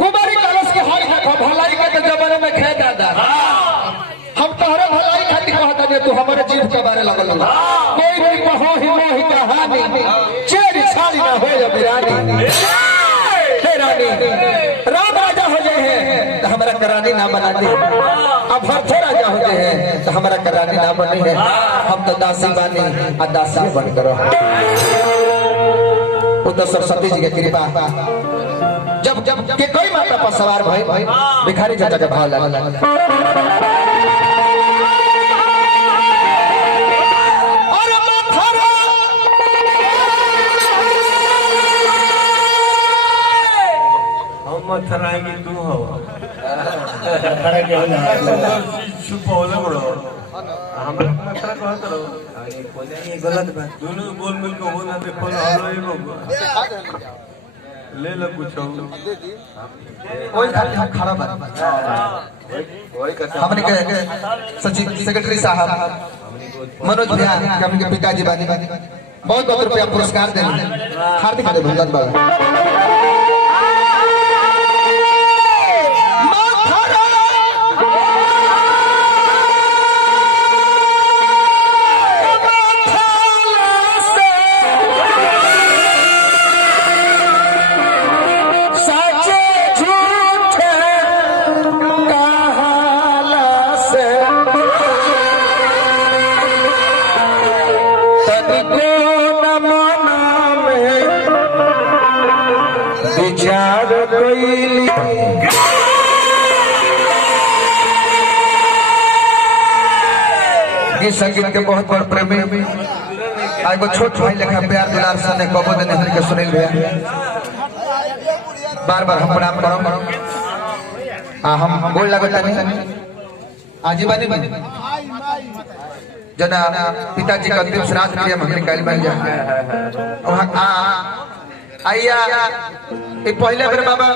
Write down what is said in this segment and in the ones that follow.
कुमारी कलश के हाल है भलाई के जमाने में खे दादा हम तोहरे भलाई खातिर कहता नहीं तू हमारे जीव के बारे लगल कोई भी कहो ही मोहि कहानी चेरी छाड़ी ना हो या बिरानी हे रानी राम राजा हो जाए हैं तो हमारा करानी ना बना दे अब भरथो राजा हो जाए हैं तो हमारा करानी ना बनी है हम तो दासी बानी और दासी बन करो उधर सरस्वती जी की कृपा जब जब के कोई माता पर सवार भाई भिखारी चाचा के भाव लगा मथराई में तू हो खड़ा के हो ना सुपोले बड़ो हम मथरा कहत रहो अरे कोई नहीं गलत बात दोनों बोल मिल के हो ना पे फल हमरो ही लोग ले लो कुछ कोई खाली हम खड़ा बात हमने के सचिव सेक्रेटरी साहब मनोज भैया हमने के पिताजी बानी बहुत बहुत रुपया पुरस्कार देने हार्दिक धन्यवाद बाबा संगीत के बहुत बड़ प्रेमी एगो छोट भाई लेखा प्यार दुलार सने कबो देने हन के सुनील भैया बार बार हम प्रणाम करो हम गोल लगता नहीं आजीबानी बने जना पिताजी का अंतिम श्राद्ध क्रिया हमने काल बन जा वहां आइया ये पहले बेर बाबा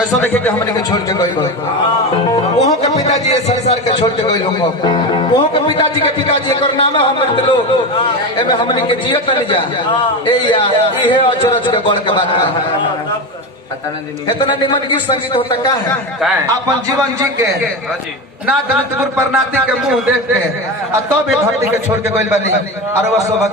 ऐसा देखे कि हमने के छोड़ के गई वहाँ के पिताजी संसार के छोड़ के गई लोग वहाँ के पिताजी एक नाम है हमर के लोग एमे हमने के जियत नहीं जा ए या इहे अचरज के बड़ के बात इतना निमन गीत संगीत होता का है अपन जीवन जी के ना दलित पर नाती के मुंह देख के तब भी धरती के छोड़ के गई बनी और वह सब